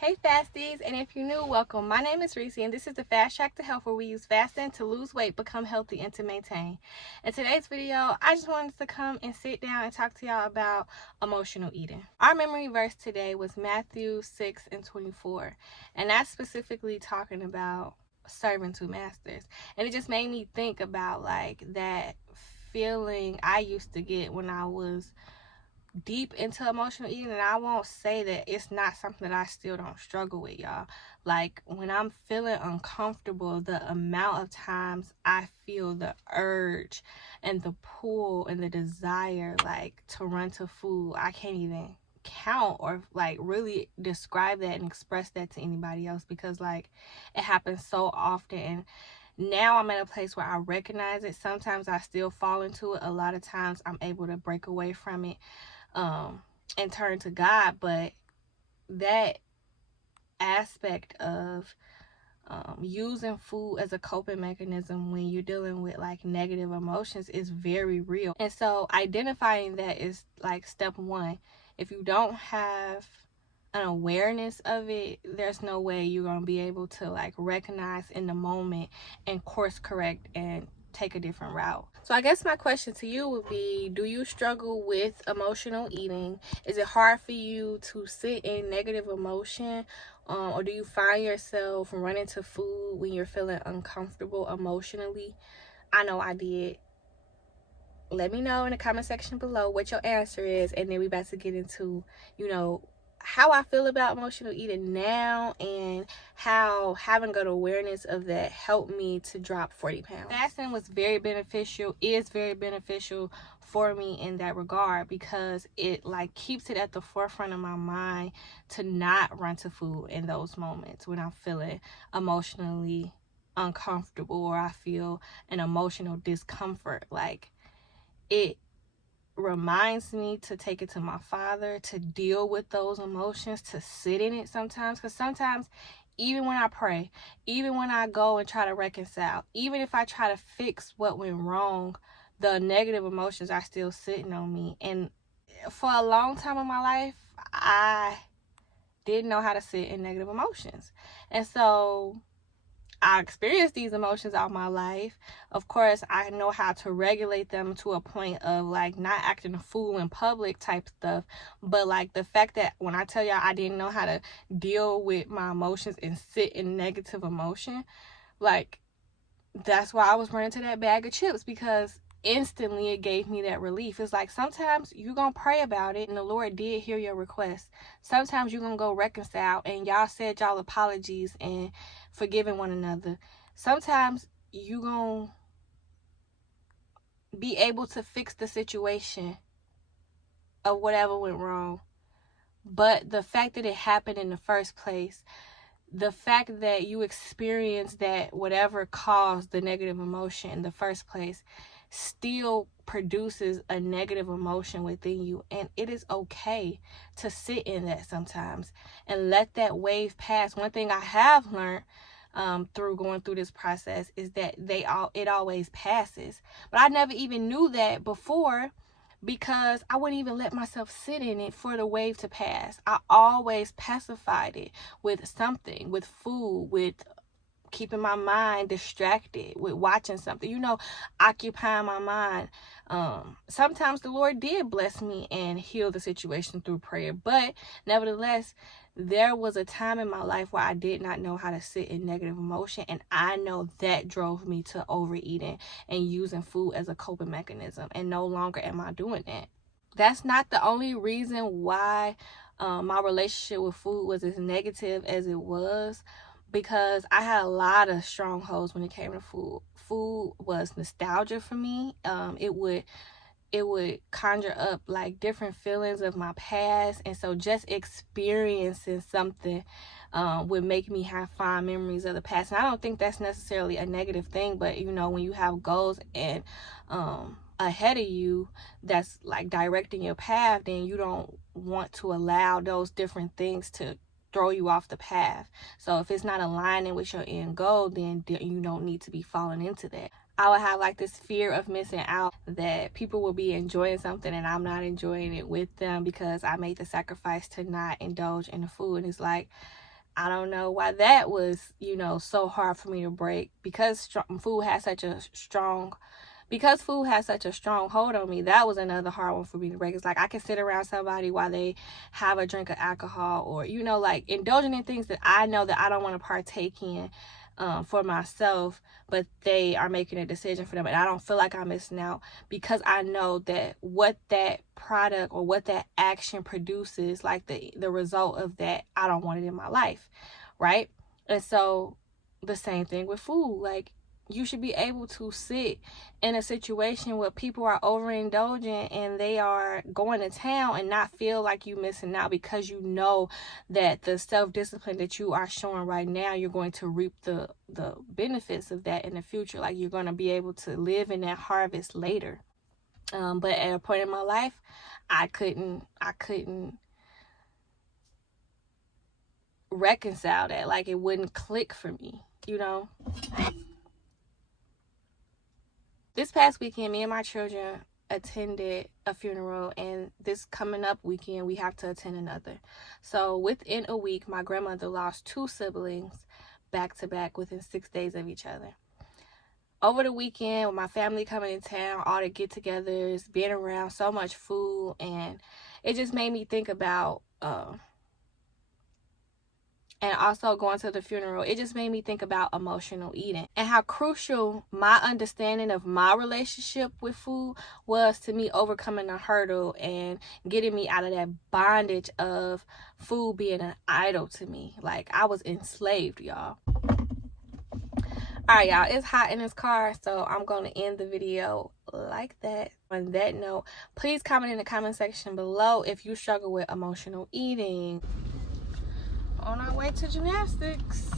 Hey fasties, and if you're new, welcome. My name is Reese, and this is the Fast Track to Health, where we use fasting to lose weight, become healthy, and to maintain. In today's video, I just wanted to come and sit down and talk to y'all about emotional eating. Our memory verse today was Matthew 6:24, and that's specifically talking about serving two masters. And it just made me think about like that feeling I used to get when I was deep into emotional eating. And I won't say that it's not something that I still don't struggle with, y'all. Like when I'm feeling uncomfortable, the amount of times I feel the urge and the pull and the desire like to run to food, I can't even count or like really describe that and express that to anybody else, because like it happens so often. And now I'm at a place where I recognize it. Sometimes I still fall into it. A lot of times I'm able to break away from it and turn to God. But that aspect of using food as a coping mechanism when you're dealing with like negative emotions is very real. And so identifying that is like step one. If you don't have an awareness of it, there's no way you're going to be able to like recognize in the moment and course correct and take a different route. So I guess my question to you would be, do you struggle with emotional eating? Is it hard for you to sit in negative emotion? Or do you find yourself running to food when you're feeling uncomfortable emotionally? I know I did. Let me know in the comment section below what your answer is, and then we about to get into, how I feel about emotional eating now, and how having good awareness of that helped me to drop 40 pounds. Fasting was very beneficial, is very beneficial for me in that regard, because it like keeps it at the forefront of my mind to not run to food in those moments when I'm feeling emotionally uncomfortable or I feel an emotional discomfort. Like, it reminds me to take it to my Father, to deal with those emotions, to sit in it sometimes. Because sometimes, even when I pray, even when I go and try to reconcile, even if I try to fix what went wrong, the negative emotions are still sitting on me. And for a long time in my life, I didn't know how to sit in negative emotions. And so I experienced these emotions all my life. Of course, I know how to regulate them to a point of like not acting a fool in public type stuff. But like the fact that when I tell y'all I didn't know how to deal with my emotions and sit in negative emotion, like that's why I was running to that bag of chips, because instantly it gave me that relief. It's like sometimes you're gonna pray about it and the Lord did hear your request. Sometimes you're gonna go reconcile and y'all said y'all apologies and forgiving one another. Sometimes you gonna be able to fix the situation of whatever went wrong. But the fact that it happened in the first place, the fact that you experienced that whatever caused the negative emotion in the first place still produces a negative emotion within you. And it is okay to sit in that sometimes and let that wave pass. One thing I have learned through going through this process is that it always passes. But I never even knew that before, because I wouldn't even let myself sit in it for the wave to pass. I always pacified it with something, with food, with keeping my mind distracted, with watching something, occupying my mind. Sometimes the Lord did bless me and heal the situation through prayer, but nevertheless, there was a time in my life where I did not know how to sit in negative emotion, and I know that drove me to overeating and using food as a coping mechanism, and no longer am I doing that. That's not the only reason why my relationship with food was as negative as it was, because I had a lot of strongholds when it came to food. Food was nostalgia for me. It would conjure up like different feelings of my past, and so just experiencing something would make me have fond memories of the past. And I don't think that's necessarily a negative thing, but when you have goals and ahead of you that's like directing your path, then you don't want to allow those different things to throw you off the path. So if it's not aligning with your end goal, then you don't need to be falling into that. I would have like this fear of missing out, that people will be enjoying something and I'm not enjoying it with them because I made the sacrifice to not indulge in the food. And it's like, I don't know why that was, you know, so hard for me to break, because food has such a strong hold on me. That was another hard one for me to break. It's like I can sit around somebody while they have a drink of alcohol, or, you know, like indulging in things that I know that I don't want to partake in for myself, but they are making a decision for them, and I don't feel like I'm missing out, because I know that what that product or what that action produces, like the result of that, I don't want it in my life, right? And so the same thing with food. Like, you should be able to sit in a situation where people are overindulging and they are going to town and not feel like you missing out, because you know that the self-discipline that you are showing right now, you're going to reap the benefits of that in the future. Like, you're going to be able to live in that harvest later. But at a point in my life, I couldn't reconcile that. Like, it wouldn't click for me, you know. This past weekend, me and my children attended a funeral, and this coming up weekend we have to attend another. So within a week, my grandmother lost 2 siblings back to back within 6 days of each other. Over the weekend, with my family coming in town, all the get-togethers, being around so much food, and it just made me think about and also going to the funeral, it just made me think about emotional eating and how crucial my understanding of my relationship with food was to me overcoming a hurdle and getting me out of that bondage of food being an idol to me. Like, I was enslaved, y'all. Alright, y'all, it's hot in this car, so I'm going to end the video like that. On that note, please comment in the comment section below if you struggle with emotional eating. On our way to gymnastics.